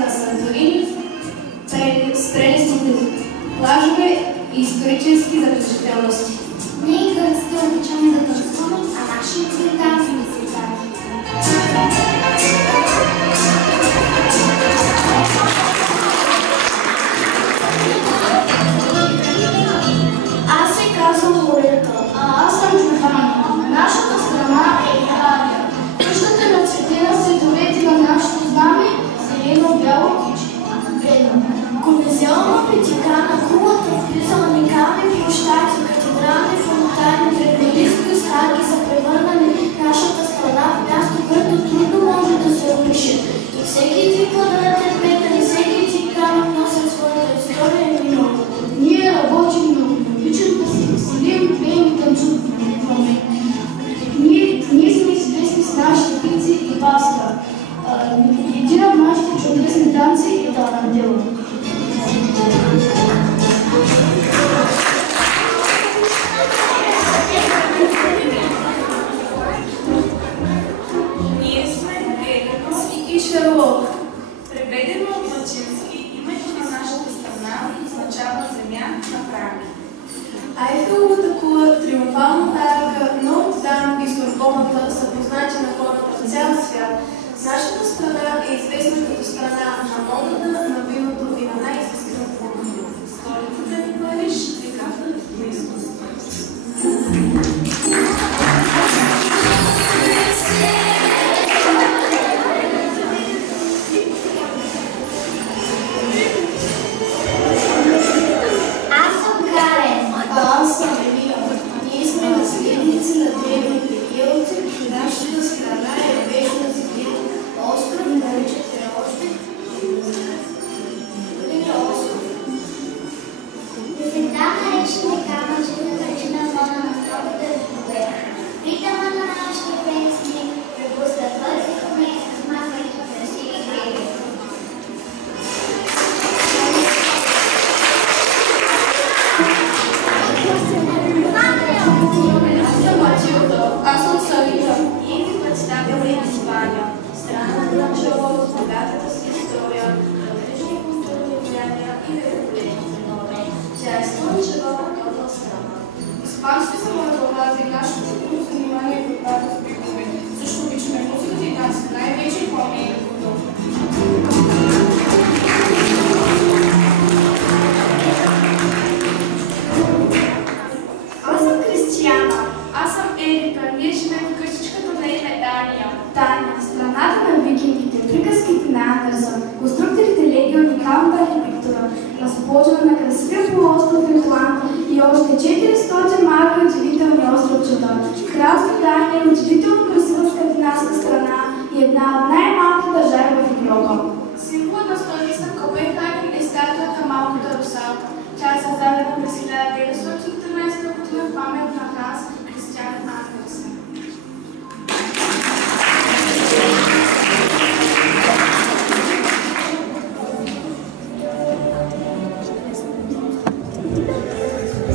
на Санторини, с прелестните плажове и исторически забележителности. Ние гърците обичаме да танцуваме, а нашите танци не се прави. Аз се казвам Лорета, а аз съм Джовани. Нашата страна е Италия. Къщата на цветена световете на нашето знаме, зелено-бяло бедно. Колизеума, Ватикана, кулата, вписала уникални площади, катедрални фонтани, древнелистки стаги са превърнали нашата страна в място, което трудно може да се опише. И всеки един квадратен метър и всеки един камък носят своята история и минало. Ние работим много, обичам да се веселим, пеем и танцуваме. Ние сме известни с нашите пици и паста. Един от нашите чудесни танци е тарантела. Ние сме Елена и Шарлот. Преведено от латински, името на нашата страна означава земя на праги. Айфеловата кула, Триумфалната арка, Нот Дам и Сорбоната са познати на хората в цял свят. Нашата страна е известна като страна на модата, на виното и на най-изисканата култура. Столицата ни Париж е градът на изкуството. Аз съм Карен. А аз съм Емила. Ние сме наследници на древните елци. Нашата страна е вечно зелен остров, наричате още остров. Есента наречени камъчета качи на фона на строгата векове. Ритъма на нашите песни препуска твърди коне, размахвайки красиви греби. Аз съм Матилда. Аз съм Савита. Ние ви представяме Испания, страна на начало с богатата си история, различни културни влияния и великолепни народи. Тя е слънчева, родна страна. Испански са младолази. Нашето културно занимание е борбата с бигове. Също обичаме музиката и танците, най-вече изпълнение на култура. Аз съм Кристияна. Аз съм Ерика. Ние живеем в къщичката на име Таня. Страната на викингите, приказките на Андерсън, конструкторите леги уникалната архитектура, разположена на красивия полуостров Ютланд и още 400 малки удивителни островчета. Кралство Дания е удивително красива скандинавска страна и една от най-малките държави в Европа. Символът на столица Копенхаген е статуята Малката русалка. Тя е създадена през 1913 година в памет на Ханс Кристиан Андерсен.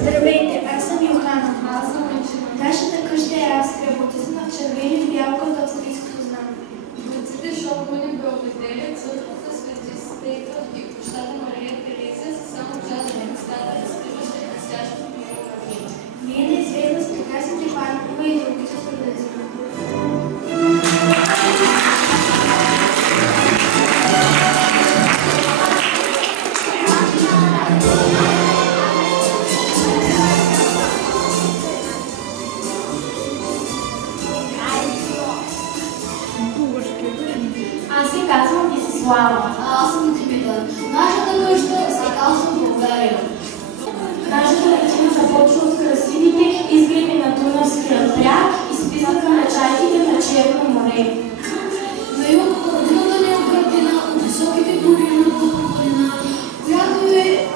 Здравейте, аз съм Йохана. Аз съм Мечина. Нашата къща е Австрия, потисана в червени и бялка от австрийското знаме. Дворците Шолгони, Белведere, църквата Свети Стефан и площада Мария Терезия са само част от местата, разкриващи настоящото миро на Рим. Ние не известна с прекрасните паркове и другите студенти. Аз се казвам Десислава. Аз съм Димитър. Нашата къща се казва България. Нашата картина започва от красивите изгреби на Дунавския бряг и списъка на чайките на Черно море. На юг родината ни е обградена от високите гори на Буковина, която е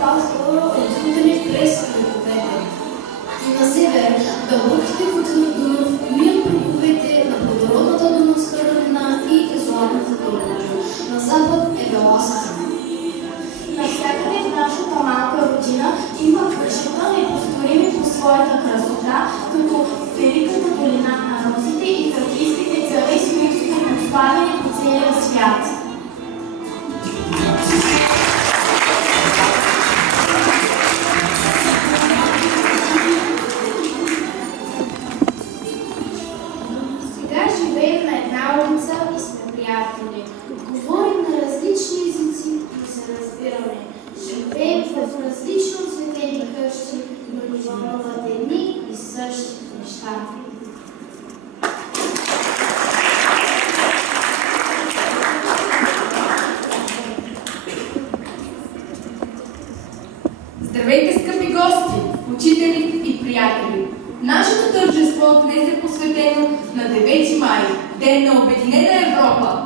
паствала родината ни през вековете. И на север дълбоките води на Дунав мият бреговете на плодородната Дунавска равнина и златната Дунавча. На запад е Беласка. Навсякъде в нашата малка родина има къщата неповторими по своята красота, като Великата долина на розите и тракийските цари, с които сме поставени по целия свят. Здравейте, скъпи гости, учители и приятели! Нашето тържество днес е посветено на 9 май, Ден на Обединена Европа.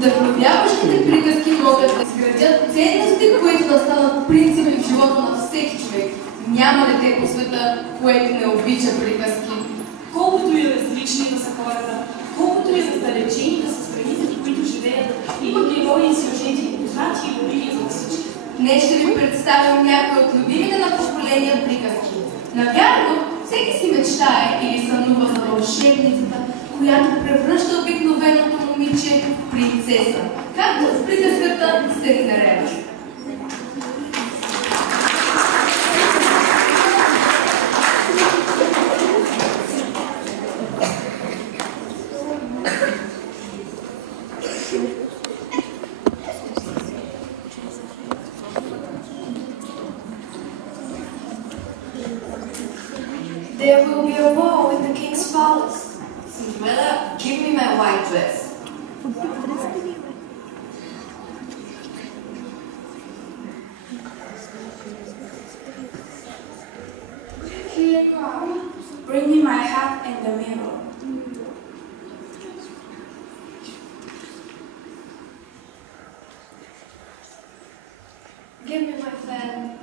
Вдъхновяващите приказки могат да изградят ценности, които да станат принципи в живота на всеки човек. Няма дете по света, което не обича приказки. Колкото и различни да са хората, колкото и раздалечени да са страните, в които живеят, има герои и сюжети, познати и любими за всички. Днес ще ви представям някои от любимите на поколения приказки. Навярно, всеки си мечтае или сънува за вълшебницата, която превръща обикновеното момиче в принцеса, както в приказката Синдерела. There will be a war in the king's palace. Cinderella, give me my white dress. Here, Mom. Bring me my hat and the mirror. Give me my fan.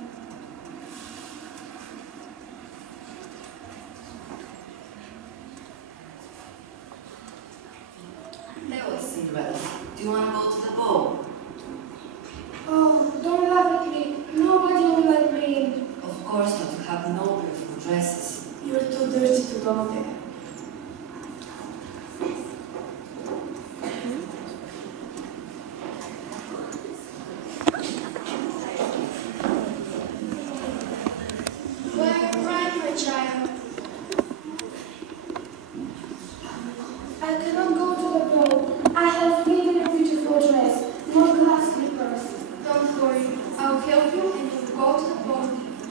Hello, Cinderella. Do you want to go to the ball? Oh, don't laugh at me. Nobody will let me in. Of course not. You have no beautiful dresses. You're too dirty to go there. Where right, my child? I cannot go to the ball. I have neither a beautiful dress nor glass slippers. Don't worry, I'll help you and you'll go to the ball.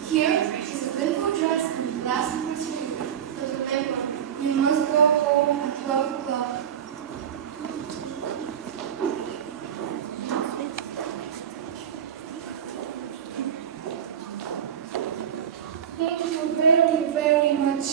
Here is a beautiful dress and glass slippers for you. But remember, you must go home at 12 o'clock. Thank you very, very much.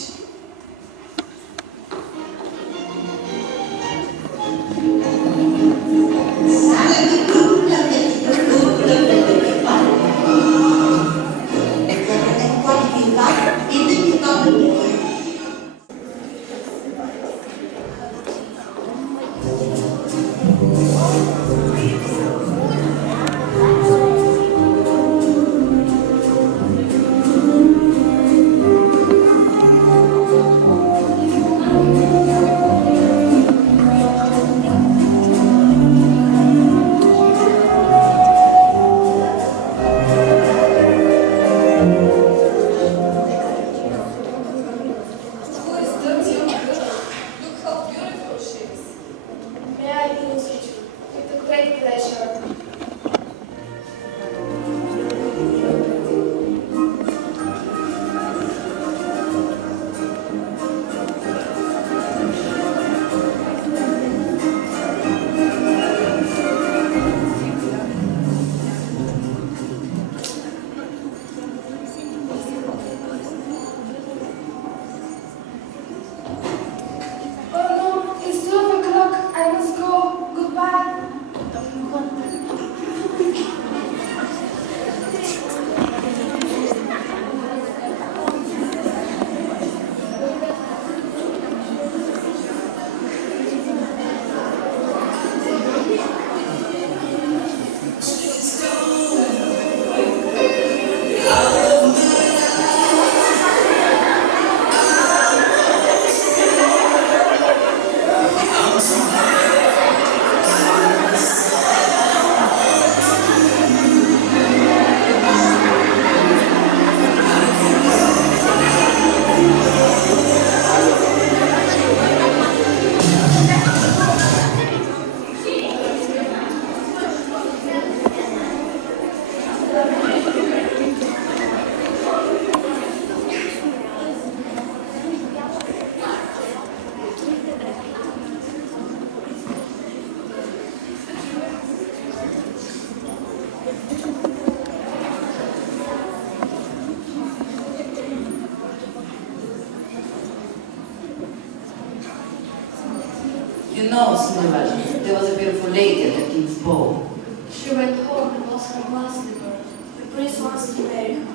You know, Cinderella, there was a beautiful lady at the king's ball. She went home and lost her glass slipper. The prince wants to marry her.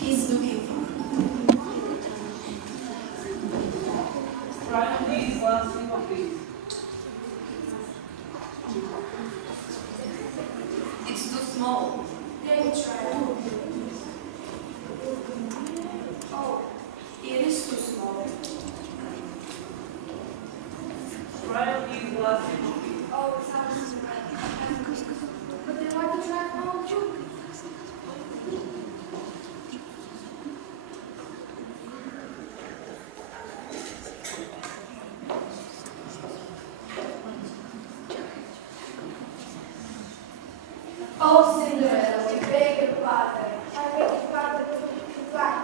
He's looking for her. Try please, glass slipper, please. It's too small. Let me try. Oh, it is too small. Try please, glass slipper, please. Oh, it sounds red. But they like to try home too. Oh, Cinderella, we beg your pardon. I beg your pardon to fly.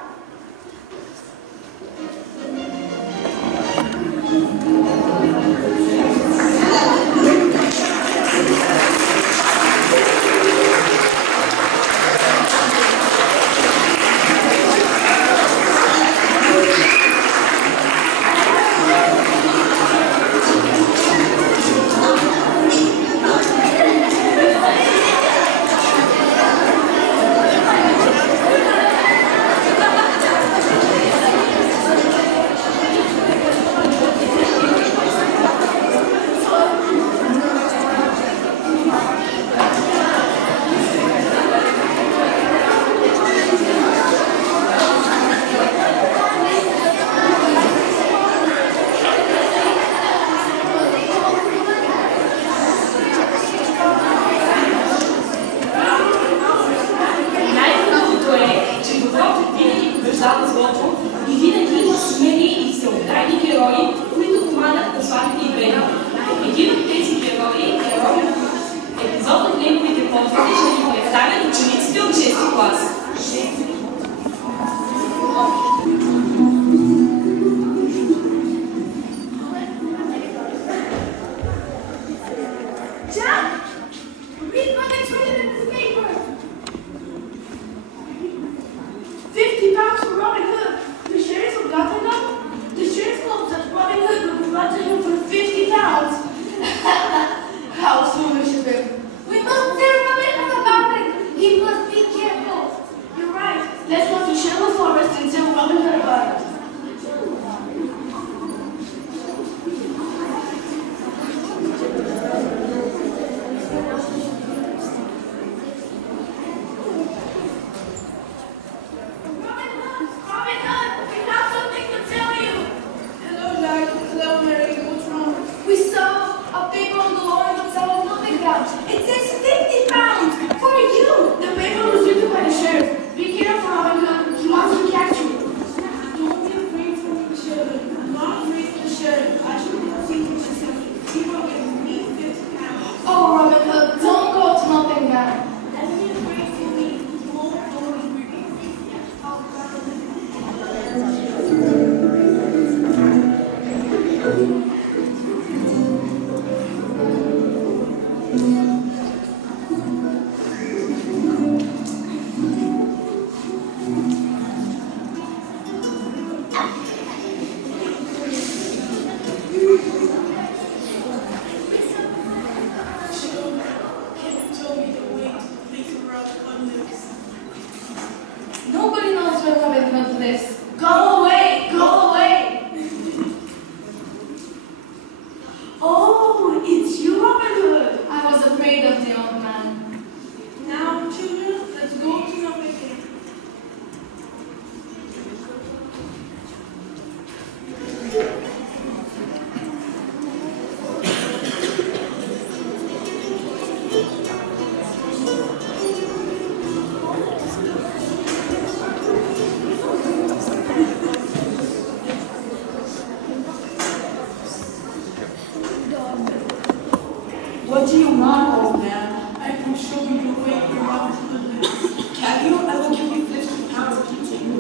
What do you want, old man? I can show you the way your Robin Hood lives. Can you? I will give you 50 pounds if you take me.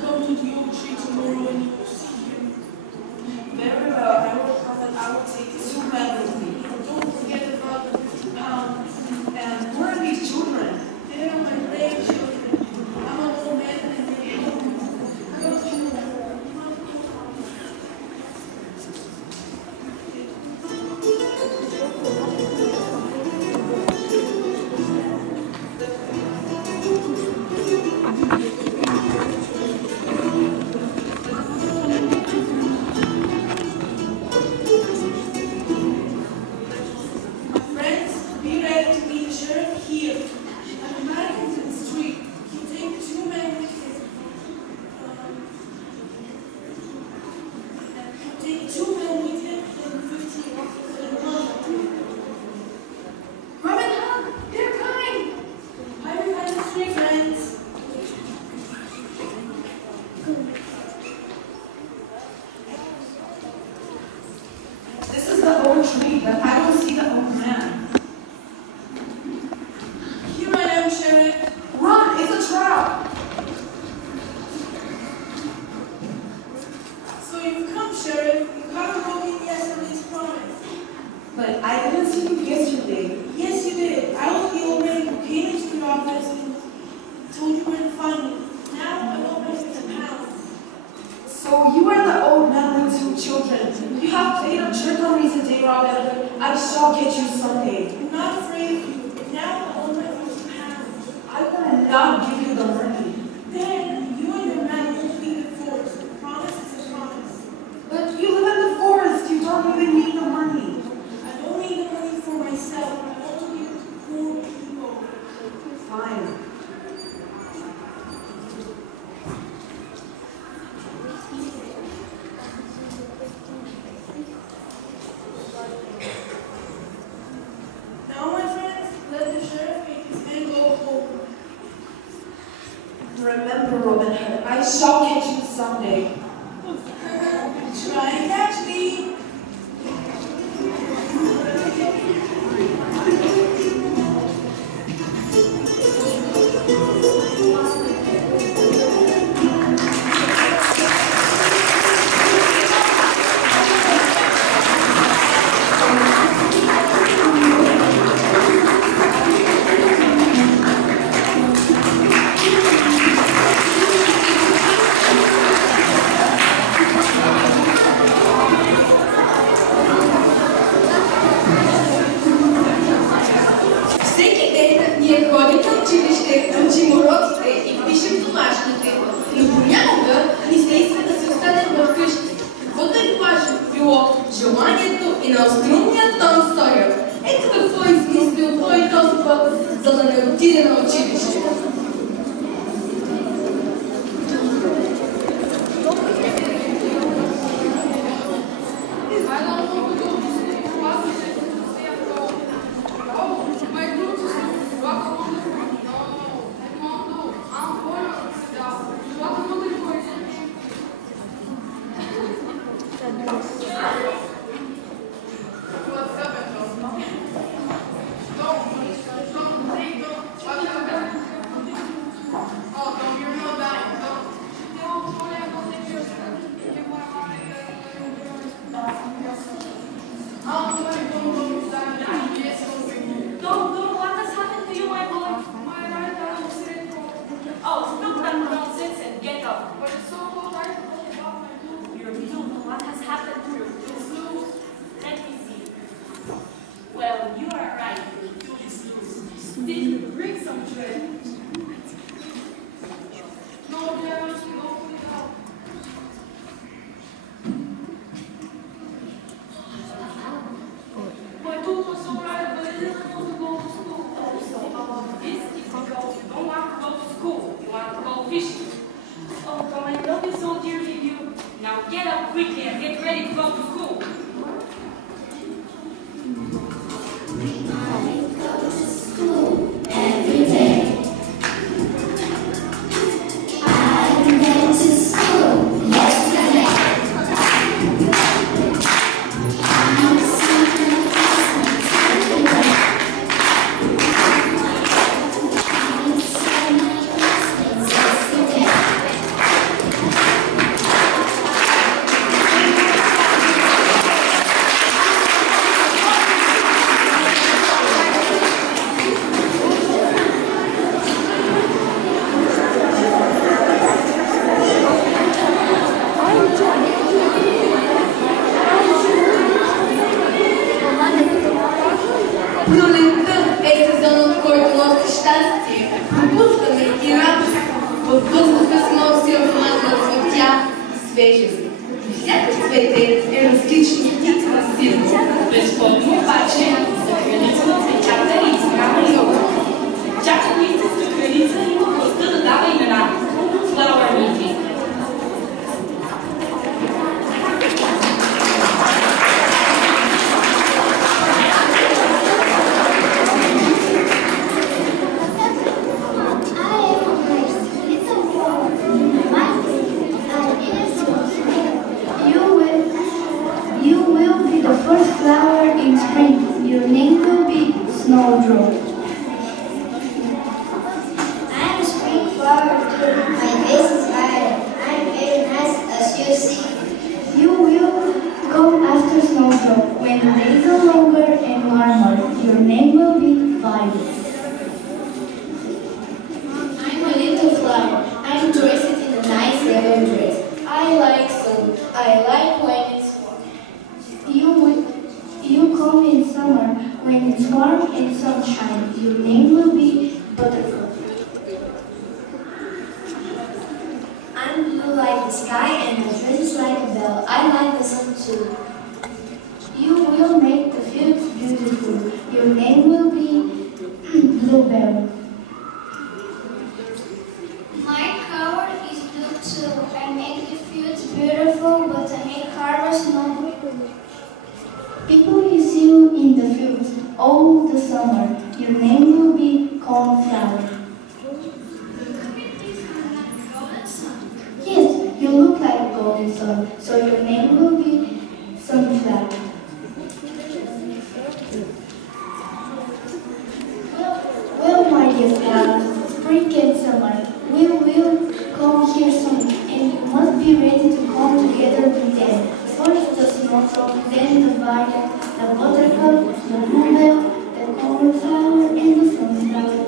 Come to the oak tree tomorrow and you will see him. Very well, I will come and I will take two men with me. Don't forget about the 50 pounds. And where are these children? They are my grandchildren. I'm an old man and they help me. Go to them. But I didn't see you yesterday. Yes, you did. I was the old man who came into the office and told you where to find me. Now I want my 50 pounds. So you are the old man with 2 children. You have played a trick on me today, Robert. I shall get you someday. I'm not afraid of you. Now I want my 50 pounds. I will not give you the money. Then you and your man will leave the forest. A promise is a promise. But you live in the forest. You don't even need the money. I don't need the money for myself. I want to give it to poor people. Fine. Now, my friends, let the sheriff make his men go home. Remember, Robin Hood, I shall get you someday. Try and catch me. You will go after Snowdrop when the days are longer smile. I'm a little flower. I'm dressed in a nice yellow dress. I like sun. I like when it's warm. You come in summer when it's warm and sunshine. Your name will be Butterfly. I'm blue like the sky and my dress is like a bell. I like the sun too. You will make the fields beautiful. Your name will be Bluebell. My color is blue too. I make the fields beautiful, but I make harvest not beautiful. People you see in the fields all the summer. Your name will be Cornflower. Yes, you look like a golden sun, so your name will be Sunflower. Well, my dear flowers, spring and summer, we will come here soon, and you must be ready to come together with them. First the snowdrop, then the violet, the buttercup, the bluebell, the cornflower, and the sunflower.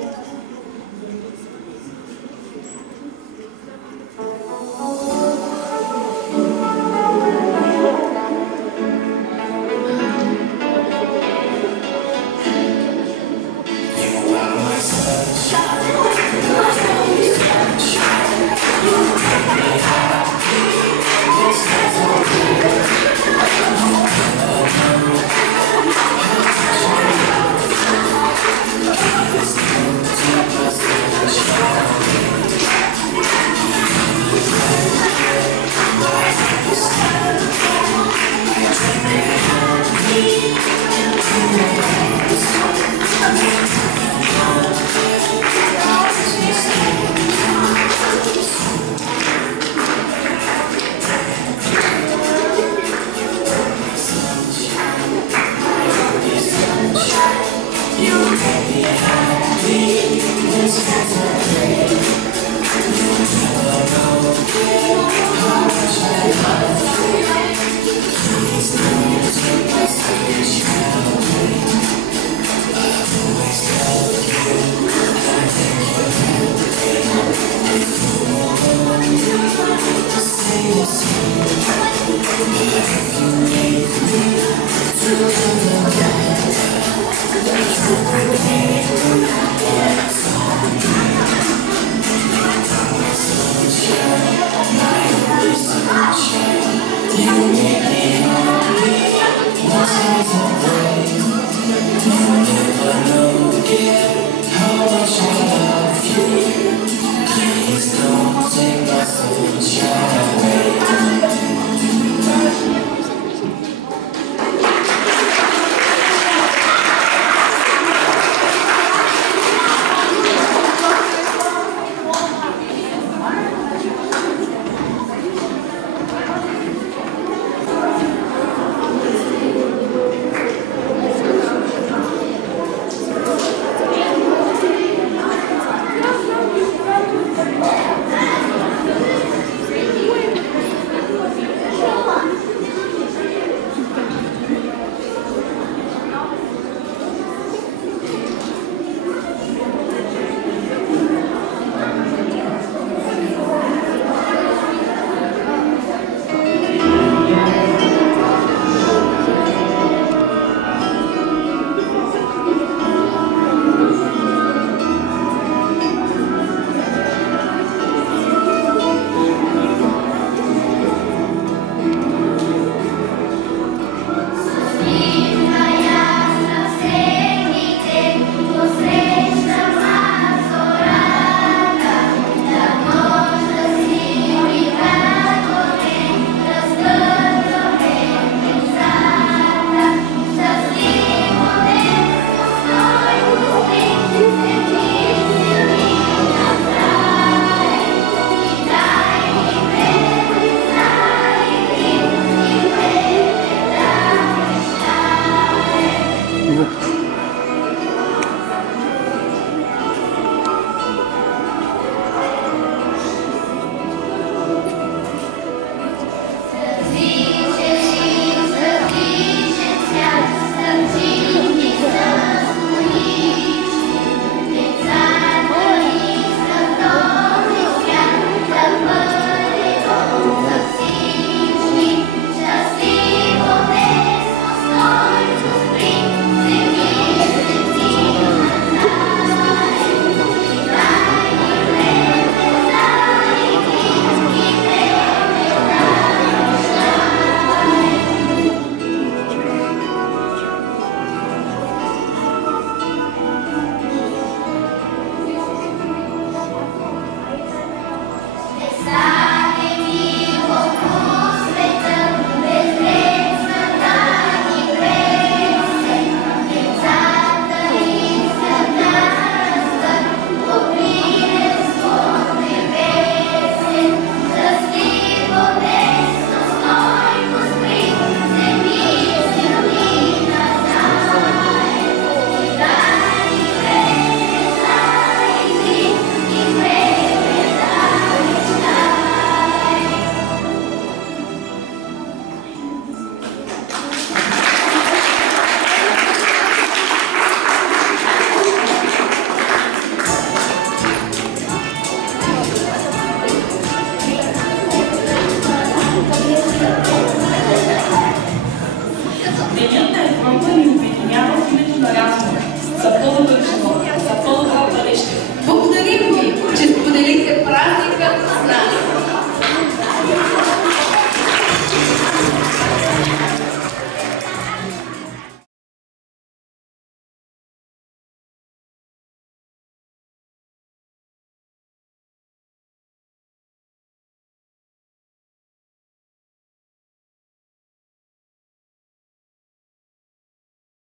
이거